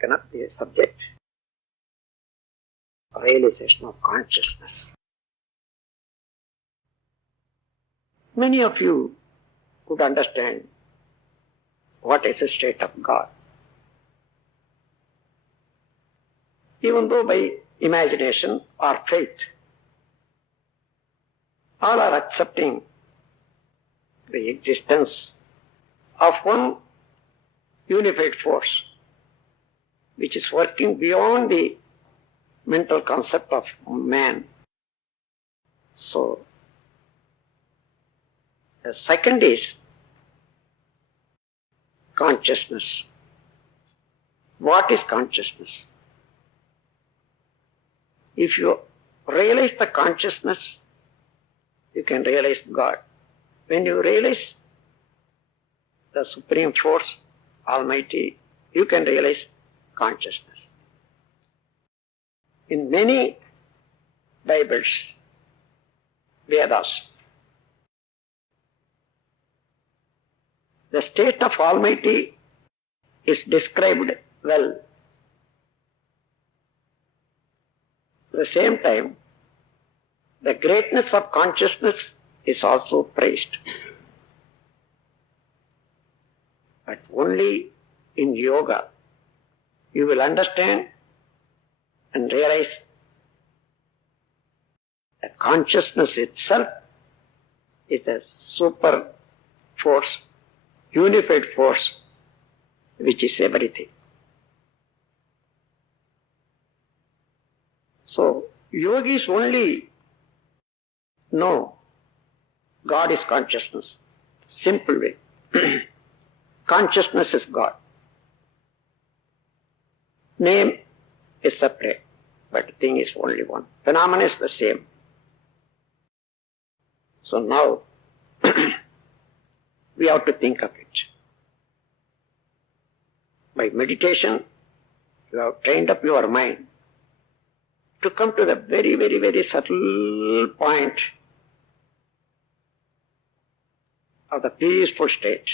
taken up the subject, realization of consciousness. Many of you could understand what is the state of God. Even though by imagination or faith, all are accepting the existence of one unified force which is working beyond the mental concept of man. So, the second is consciousness. What is consciousness? If you realize the consciousness, you can realize God. When you realize the Supreme Force, Almighty, you can realize consciousness. In many Bibles, Vedas, the state of Almighty is described well. At the same time, the greatness of consciousness is also praised. But only in yoga you will understand and realize that consciousness itself is a super force, unified force, which is everything. So, yogis only know God is consciousness. Simple way. Consciousness is God. Name is separate, but the thing is only one. Phenomenon is the same. So now, we have to think of it. By meditation, you have trained up your mind to come to the very, very, very subtle point of the peaceful state.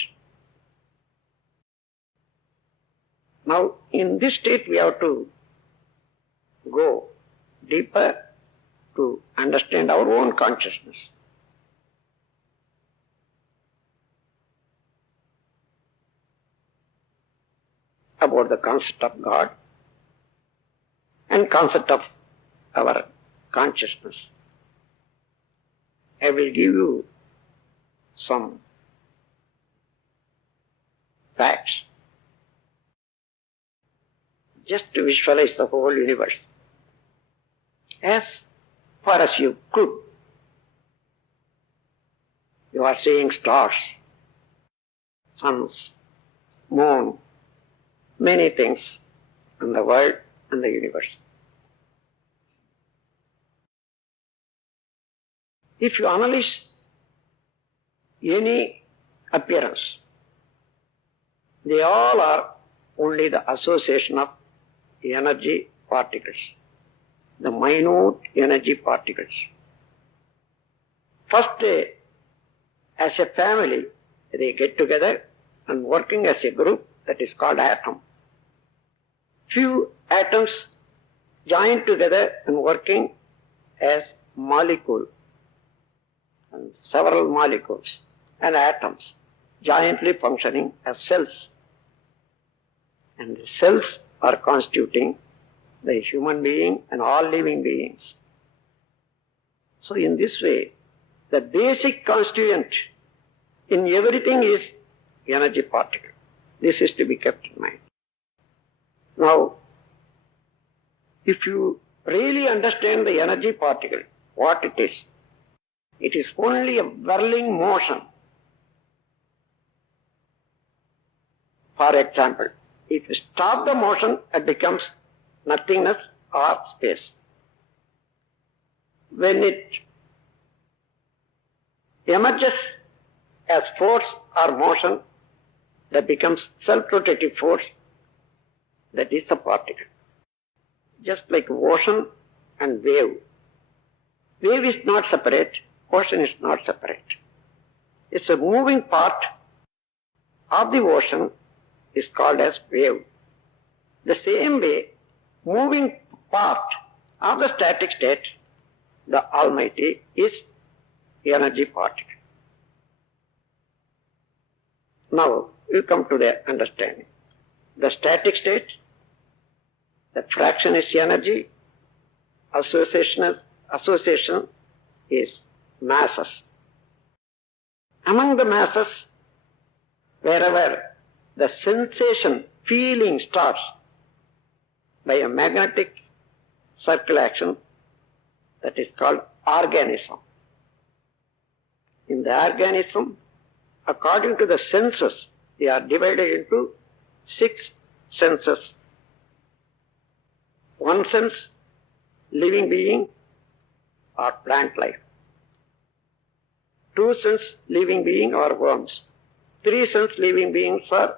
Now, in this state, we have to go deeper to understand our own consciousness. About the concept of God and concept of our consciousness. I will give you some facts just to visualize the whole universe as far as you could. You are seeing stars, suns, moon, many things in the world and the universe. If you analyze any appearance, they all are only the association of energy particles, the minute energy particles. First, as a family, they get together and working as a group, that is called atom. Few atoms join together and working as molecule, and several molecules and atoms jointly functioning as cells. And the cells are constituting the human being and all living beings. So in this way, the basic constituent in everything is energy particle. This is to be kept in mind. Now, if you really understand the energy particle, what it is only a whirling motion. For example, if you stop the motion, it becomes nothingness or space. When it emerges as force or motion, that becomes self-rotative force, that is the particle. Just like ocean and wave. Wave is not separate, ocean is not separate. It's a moving part of the ocean is called as wave. The same way, moving part of the static state, the Almighty, is energy particle. Now, we come to the understanding. The static state, the fraction is energy, association is masses. Among the masses, wherever the sensation, feeling starts by a magnetic circle action, that is called organism. In the organism, according to the senses, they are divided into 6 senses. One sense, living being or plant life. 2 sense, living being or worms. 3 sense, living beings are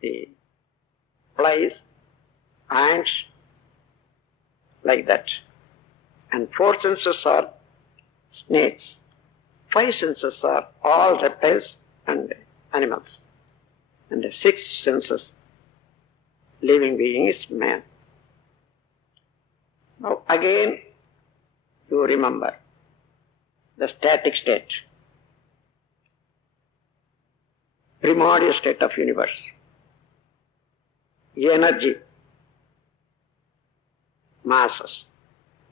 the flies, ants, like that. And 4 senses are snakes. 5 senses are all reptiles and animals. And the 6th senses, living being, is man. Now again, you remember the static state, primordial state of universe, energy, masses,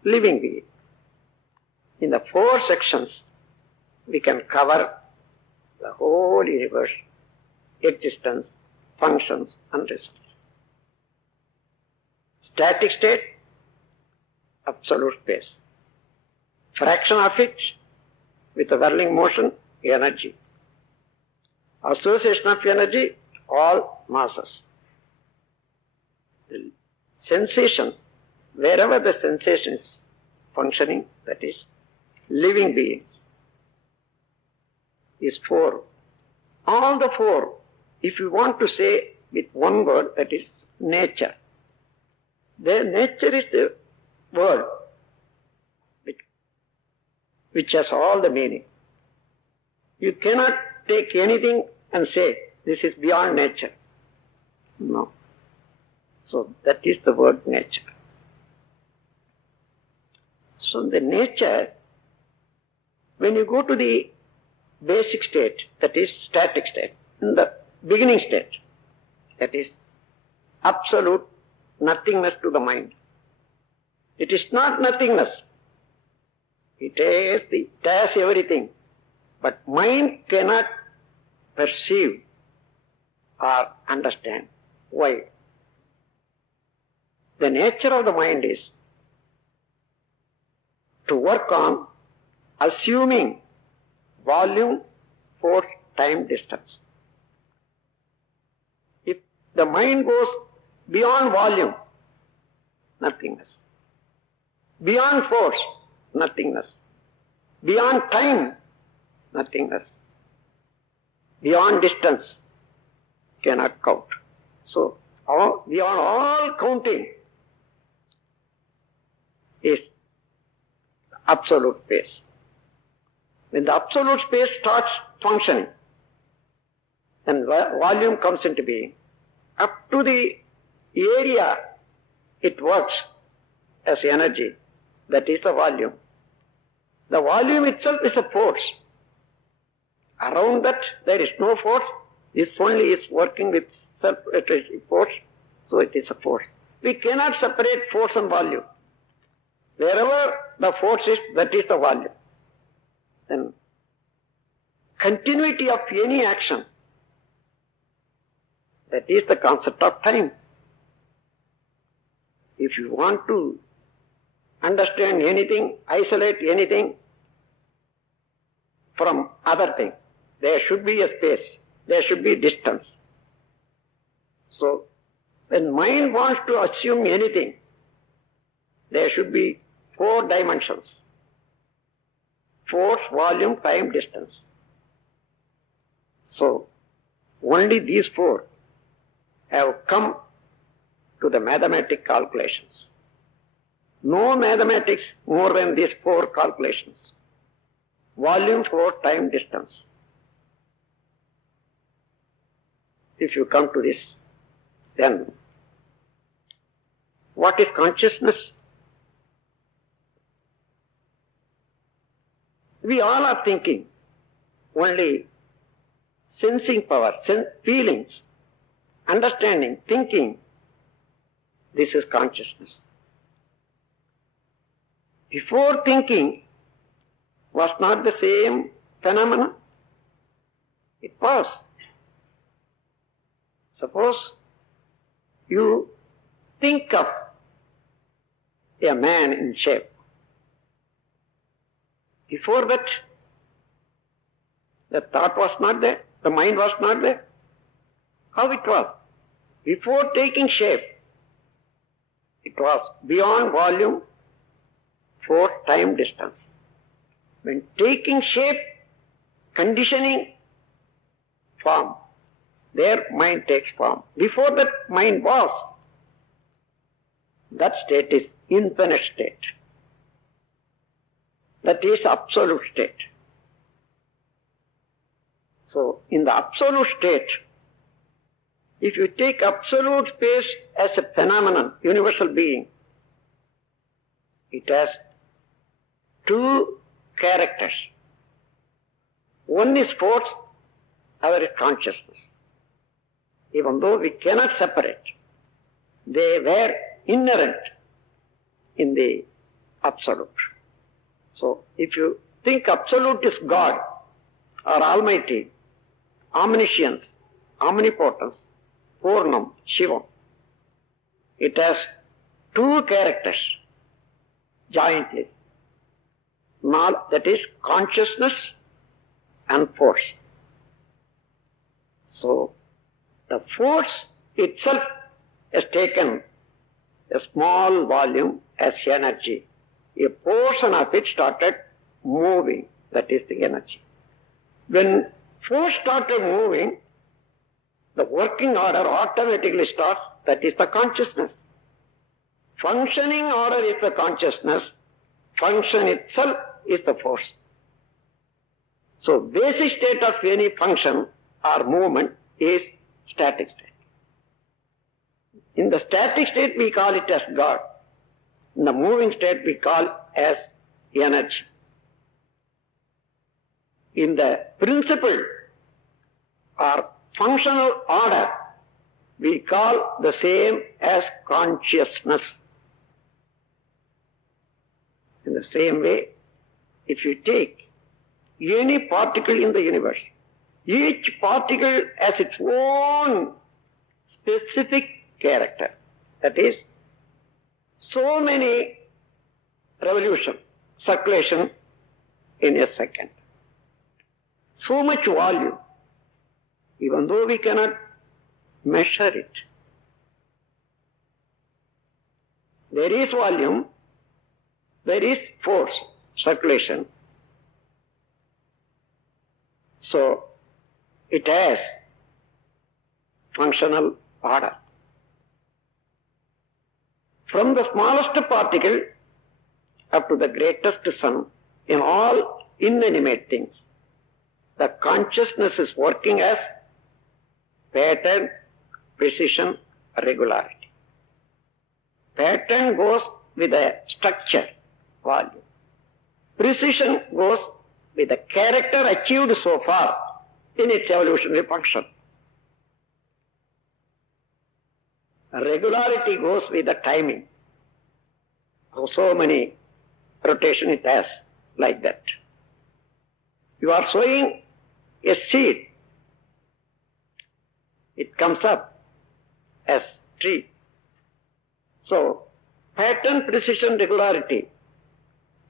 living being. In the 4 sections, we can cover the whole universe, existence, functions and results. Static state, absolute space. Fraction of it with a whirling motion, energy. Association of energy, all masses. The sensation, wherever the sensation is functioning, that is living beings, is 4. All the 4, if you want to say with one word, that is nature. The nature is the word which has all the meaning. You cannot take anything and say, this is beyond nature. No. So that is the word nature. So the nature, when you go to the basic state, that is static state, in the beginning state, that is absolute nothingness to the mind. It is not nothingness. It has everything, but mind cannot perceive or understand. Why? The nature of the mind is to work on assuming volume, force, time, distance. If the mind goes beyond volume, nothingness. Beyond force, nothingness. Beyond time, nothingness. Beyond distance, cannot count. So, beyond all counting is absolute space. When the absolute space starts functioning, then volume comes into being. Up to the area it works as energy, that is the volume. The volume itself is a force. Around that there is no force. This only is working with self-attractive force, so it is a force. We cannot separate force and volume. Wherever the force is, that is the volume. Then continuity of any action, that is the concept of time. If you want to understand anything, isolate anything from other thing, there should be a space, there should be distance. So, when mind wants to assume anything, there should be 4 dimensions: force, volume, time, distance. So, only these 4 have come to the mathematical calculations. No mathematics more than these 4 calculations: volume, force, time, distance. If you come to this, then what is consciousness? We all are thinking only sensing power, feelings, understanding, thinking. This is consciousness. Before thinking was not the same phenomena. It was. Suppose you think of a man in shape. Before that, the thought was not there, the mind was not there. How it was? Before taking shape, it was beyond volume, 4 time distance. When taking shape, conditioning form, their mind takes form. Before that mind was, that state is infinite state. That is absolute state. So, in the absolute state, if you take absolute space as a phenomenon, universal being, it has 2 characters. One is force, other is consciousness. Even though we cannot separate, they were inherent in the absolute. So, if you think absolute is God or Almighty, omniscience, omnipotence, Purnam, Shivam, it has 2 characters jointly. That is consciousness and force. So, the force itself has taken a small volume as energy. A portion of it started moving, that is the energy. When force started moving, the working order automatically starts, that is the consciousness. Functioning order is the consciousness, function itself is the force. So, basic state of any function or movement is static state. In the static state we call it as God. In the moving state we call as energy. In the principle or functional order we call the same as consciousness. In the same way, if you take any particle in the universe, each particle has its own specific character. That is, so many revolution, circulation in a second. So much volume, even though we cannot measure it. There is volume, there is force, circulation. So, it has functional order. From the smallest particle up to the greatest sun, in all inanimate things, the consciousness is working as pattern, precision, regularity. Pattern goes with the structure, volume. Precision goes with the character achieved so far in its evolutionary function. Regularity goes with the timing. So many rotation it has, like that. You are sowing a seed. It comes up as tree. So, pattern, precision, regularity.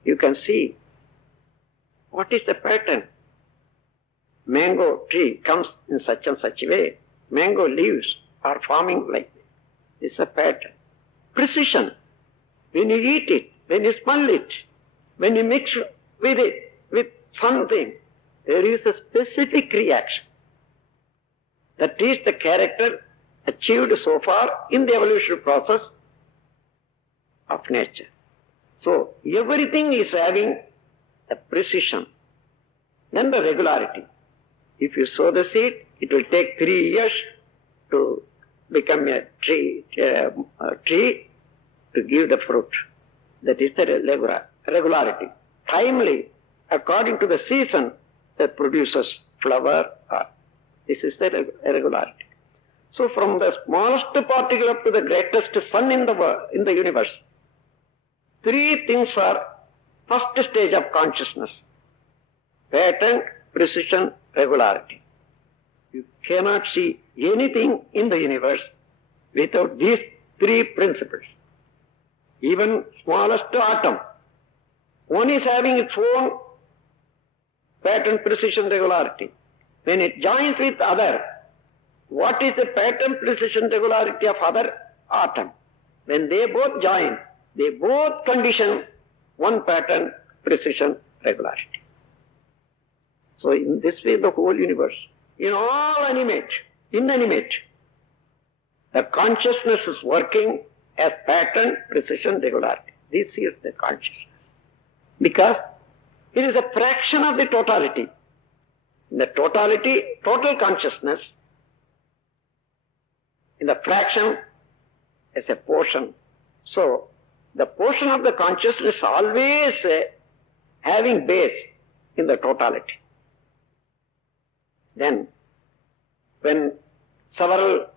You can see what is the pattern. Mango tree comes in such and such a way. Mango leaves are forming like this. It's a pattern. Precision. When you eat it, when you smell it, when you mix with it, with something, there is a specific reaction. That is the character achieved so far in the evolutionary process of nature. So, everything is having a precision. Then the regularity. If you sow the seed, it will take 3 years to become a tree. to give the fruit. That is the regularity. Timely, according to the season that produces flower. This is the regularity. So from the smallest particle up to the greatest sun in the universe, three things are first stage of consciousness: pattern, precision, regularity. You cannot see anything in the universe without these three principles. Even smallest atom, one is having its own pattern, precision, regularity. When it joins with other, what is the pattern, precision, regularity of other atom? When they both join, they both condition one pattern, precision, regularity. So in this way the whole universe, in all inanimate, the consciousness is working as pattern, precision, regularity. This is the consciousness. Because it is a fraction of the totality. In the totality, total consciousness, in the fraction is a portion. So the portion of the consciousness always having base in the totality. Then when several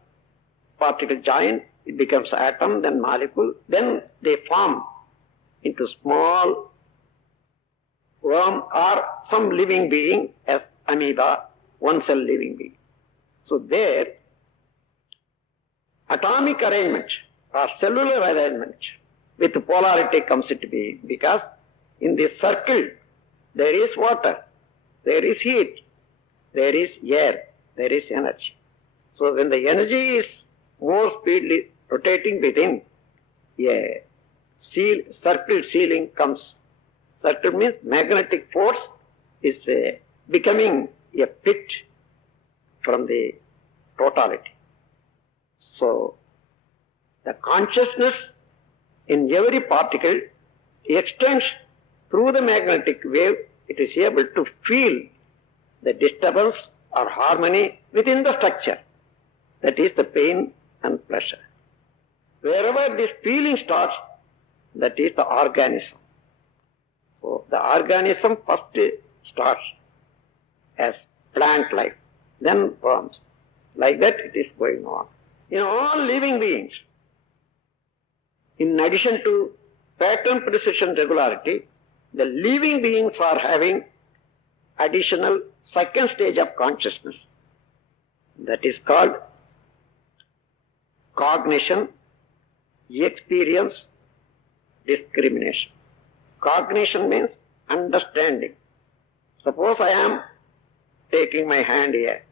particles join, it becomes atom, then molecule, then they form into small worm or some living being as amoeba, one cell living being. So there, atomic arrangement or cellular arrangement with polarity comes into being, because in this circle there is water, there is heat, there is air, there is energy. So when the energy is more speedily rotating within, a circle sealing comes. Circle means magnetic force is becoming a pit from the totality. So the consciousness in every particle extends through the magnetic wave. It is able to feel the disturbance or harmony within the structure. That is the pain and pleasure. Wherever this feeling starts, that is the organism. So the organism first starts as plant life, then worms. Like that it is going on. In all living beings, in addition to pattern, precision, regularity, the living beings are having additional second stage of consciousness. That is called cognition, experience, discrimination. Cognition means understanding. Suppose I am taking my hand here.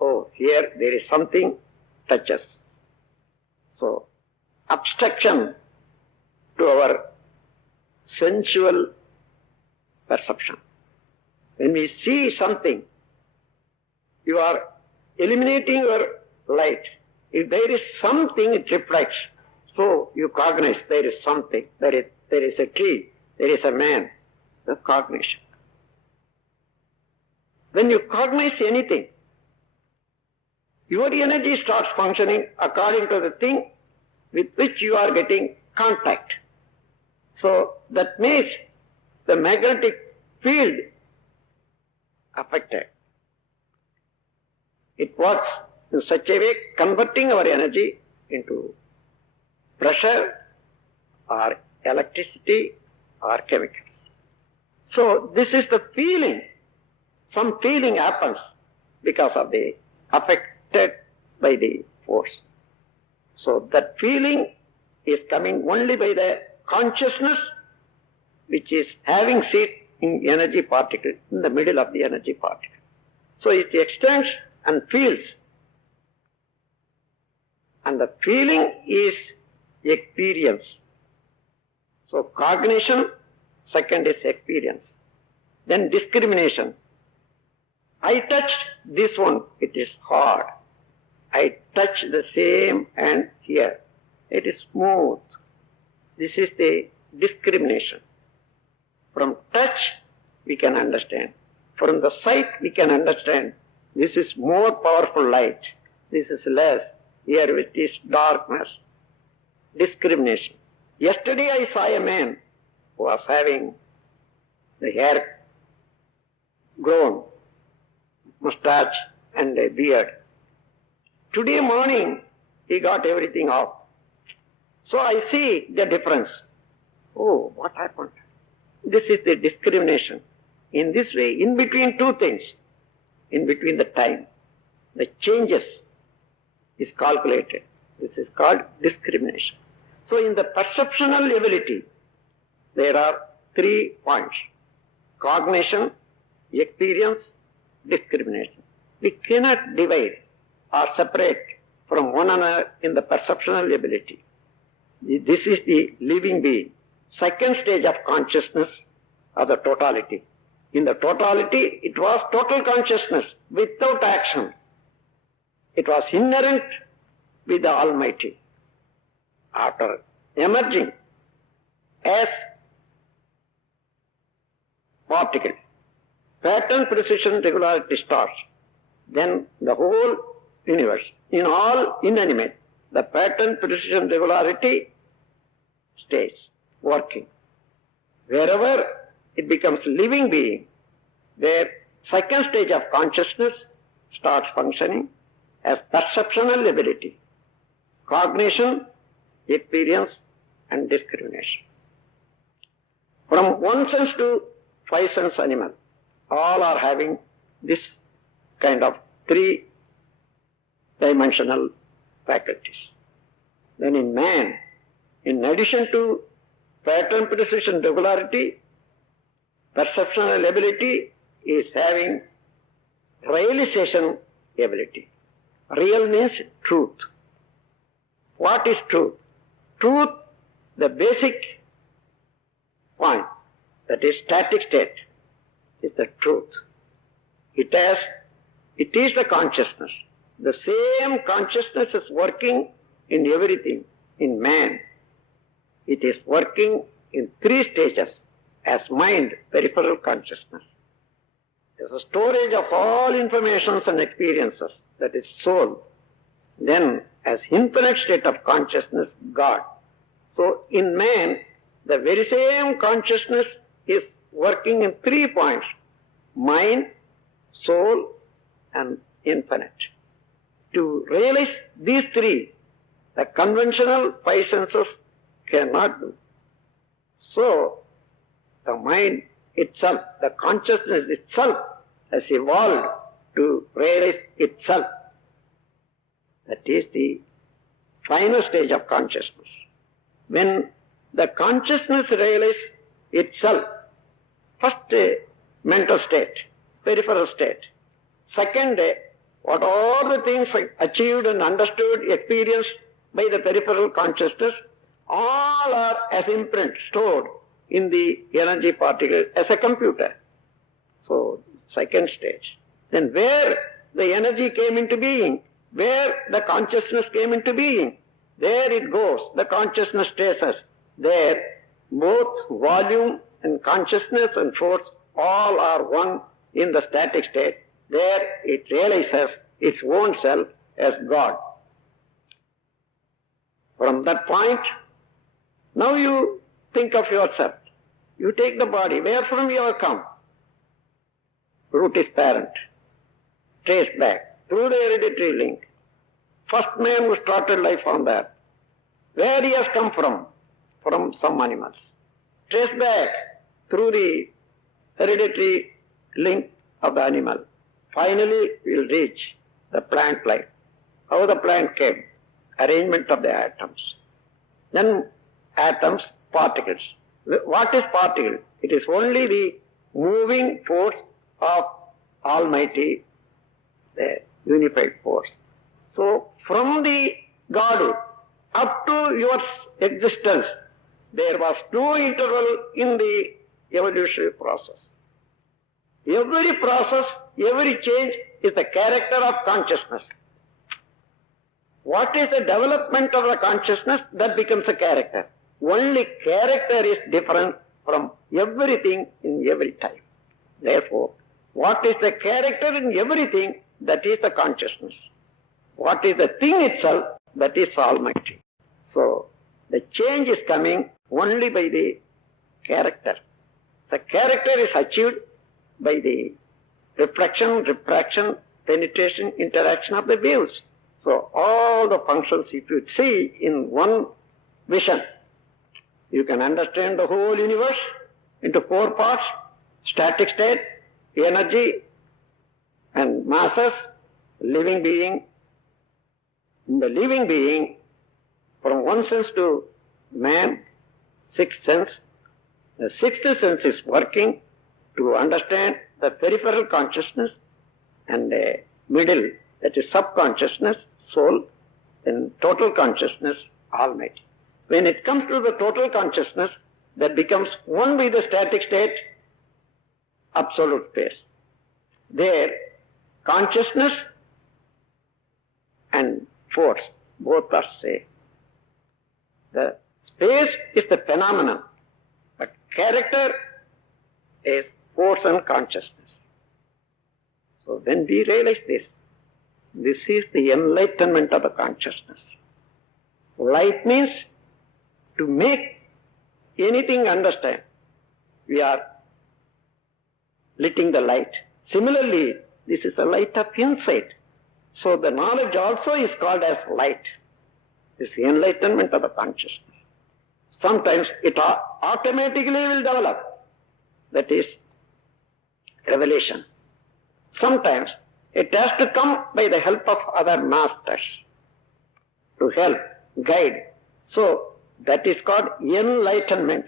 Oh, here there is something touches. So, obstruction to our sensual perception. When we see something, you are eliminating your light. If there is something, it reflects. So you cognize there is something, there is a tree, there is a man. The cognition. When you cognize anything, your energy starts functioning according to the thing with which you are getting contact. So that makes the magnetic field affected. It works in such a way, converting our energy into pressure or electricity or chemicals. So this is the feeling. Some feeling happens because of the affected by the force. So that feeling is coming only by the consciousness which is having seat in energy particle, in the middle of the energy particle. So it extends and feels. And the feeling is experience. So cognition, second is experience. Then discrimination. I touched this one, it is hard. I touch the same hand here, it is smooth. This is the discrimination. From touch we can understand. From the sight we can understand. This is more powerful light. This is less. Here it is darkness. discrimination. Yesterday I saw a man who was having the hair grown, mustache and a beard. Today morning he got everything off. So I see the difference. Oh, what happened? This is the discrimination. In this way, in between two things, in between the time, the changes is calculated. This is called discrimination. So in the perceptual ability, there are 3 points: cognition, experience, discrimination. We cannot divide or separate from one another in the perceptual ability. This is the living being. Second stage of consciousness or the totality. In the totality, it was total consciousness without action. It was inherent with the Almighty. After emerging as particle, pattern, precision, regularity starts. Then the whole universe, in all inanimate, the pattern, precision, regularity stays working. Wherever it becomes living being, their second stage of consciousness starts functioning as perceptual ability, cognition, experience and discrimination. From one sense to five sense animal, all are having this kind of three-dimensional faculties. Then in man, in addition to pattern, precision, regularity, perceptual ability is having realization ability. Real means truth. What is truth? Truth, the basic point, that is static state, is the truth. It is the consciousness. The same consciousness is working in everything. In man, it is working in 3 stages as mind, peripheral consciousness. There's a storage of all informations and experiences, that is soul. Then as infinite state of consciousness, God. So in man, the very same consciousness is working in 3 points: mind, soul and infinite. To realize these 3, the conventional 5 senses cannot do. So the mind itself, the consciousness itself has evolved to realize itself. That is the final stage of consciousness. When the consciousness realizes itself, first mental state, peripheral state. Second, what all the things achieved and understood, experienced by the peripheral consciousness, all are as imprint stored in the energy particle as a computer. So, second stage. Then where the energy came into being, where the consciousness came into being, there it goes, the consciousness traces. There, both volume and consciousness and force all are one in the static state. There it realizes its own self as God. From that point, now you think of yourself. You take the body, where from you have come? Root is parent. Trace back through the hereditary link. First man who started life on the earth. Where he has come from? From some animals. Trace back through the hereditary link of the animal. Finally, we will reach the plant life. How the plant came? Arrangement of the atoms. Then atoms, particles. What is particle? It is only the moving force of Almighty, the unified force. So from the Godhood up to your existence, there was no interval in the evolutionary process. Every process, every change is the character of consciousness. What is the development of the consciousness? That becomes a character. Only character is different from everything in every time. Therefore, what is the character in everything? That is the consciousness. What is the thing itself? That is Almighty. So, The change is coming only by the character. The character is achieved by the reflection, refraction, penetration, interaction of the waves. So all the functions, if you see in one vision, you can understand the whole universe into four parts: static state, energy and masses, living being. In the living being, from one sense to man, sixth sense, the sixth sense is working to understand the peripheral consciousness and the middle, that is subconsciousness, soul, and total consciousness, Almighty. When it comes to the total consciousness, that becomes one with the static state, absolute space. There, consciousness and force, both are same. The space is the phenomenon, but character is force and consciousness. So when we realize this is the enlightenment of the consciousness. Light means to make anything understand. We are lighting the light. Similarly, this is the light of insight. So the knowledge also is called as light. This is the enlightenment of the consciousness. Sometimes it automatically will develop. That is revelation. Sometimes it has to come by the help of other masters to help, guide. So that is called enlightenment.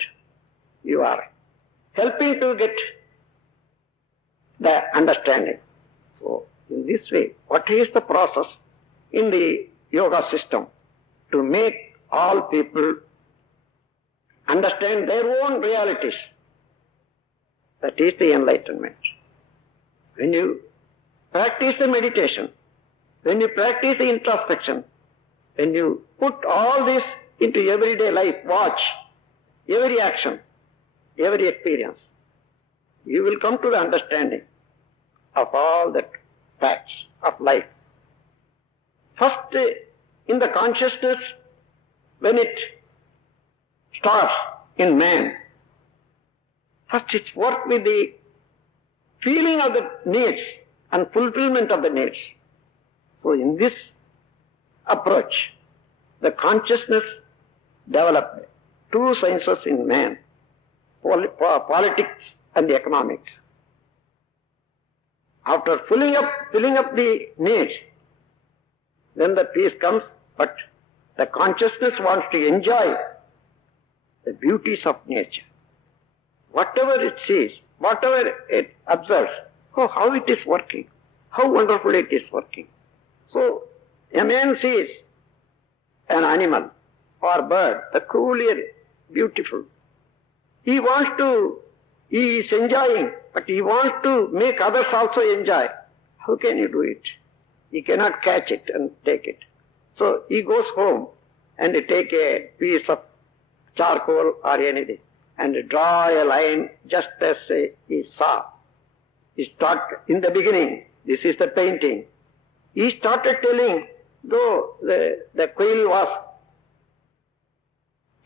You are helping to get the understanding. So in this way, what is the process in the yoga system to make all people understand their own realities? That is the enlightenment. When you practice the meditation, when you practice the introspection, when you put all this into everyday life, watch every action, every experience, you will come to the understanding of all the facts of life. First, in the consciousness, when it starts in man, first it's work with the feeling of the needs and fulfillment of the needs. So in this approach, the consciousness developed two sciences in man, politics and economics. After filling up the needs, then the peace comes, but the consciousness wants to enjoy the beauties of nature. Whatever it sees, whatever it observes, oh, how it is working, how wonderfully it is working. So a man sees an animal or bird, the coolly beautiful. He is enjoying, but he wants to make others also enjoy. How can you do it? He cannot catch it and take it. So he goes home and take a piece of charcoal or anything and draw a line just as he saw. He started in the beginning, this is the painting. He started telling, though the quail was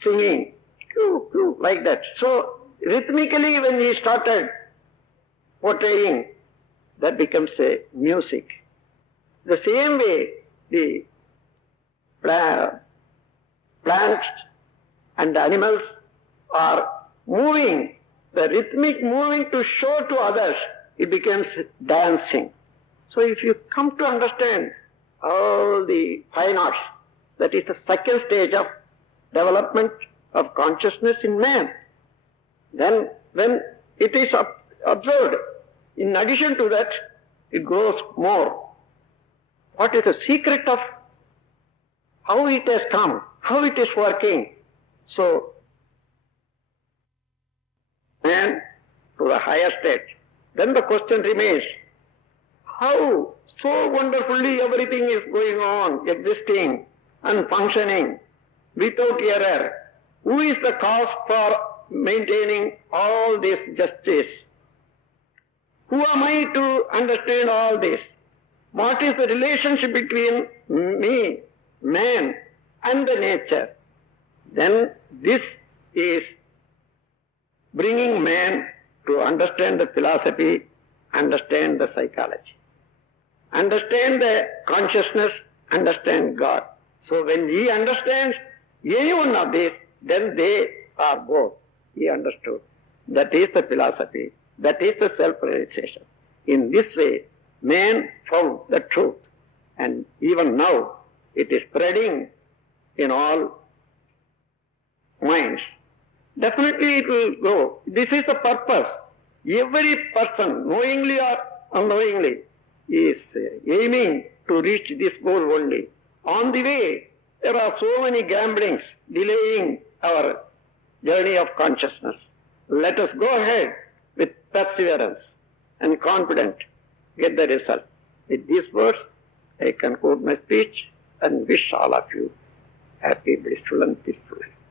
singing, coo, coo, like that. So rhythmically when he started portraying, that becomes a music. The same way the plants and animals are moving, the rhythmic moving to show to others, it becomes dancing. So if you come to understand all the fine arts, that is the second stage of development of consciousness in man, then when it is observed, in addition to that, it grows more. What is the secret of how it has come, how it is working? So, man to the higher state. Then the question remains, how so wonderfully everything is going on, existing and functioning without error? Who is the cause for maintaining all this justice? Who am I to understand all this? What is the relationship between me, man, and the nature? then this is bringing man to understand the philosophy, understand the psychology, understand the consciousness, understand God. So when he understands any one of these, then they are both. He understood. That is the philosophy. That is the self-realization. In this way, man found the truth. And even now, it is spreading in all minds. Definitely it will grow. This is the purpose. Every person, knowingly or unknowingly, is aiming to reach this goal only. On the way, there are so many gamblings delaying our journey of consciousness. Let us go ahead with perseverance and confident, get the result. With these words, I conclude my speech and wish all of you happy, blissful and peaceful life.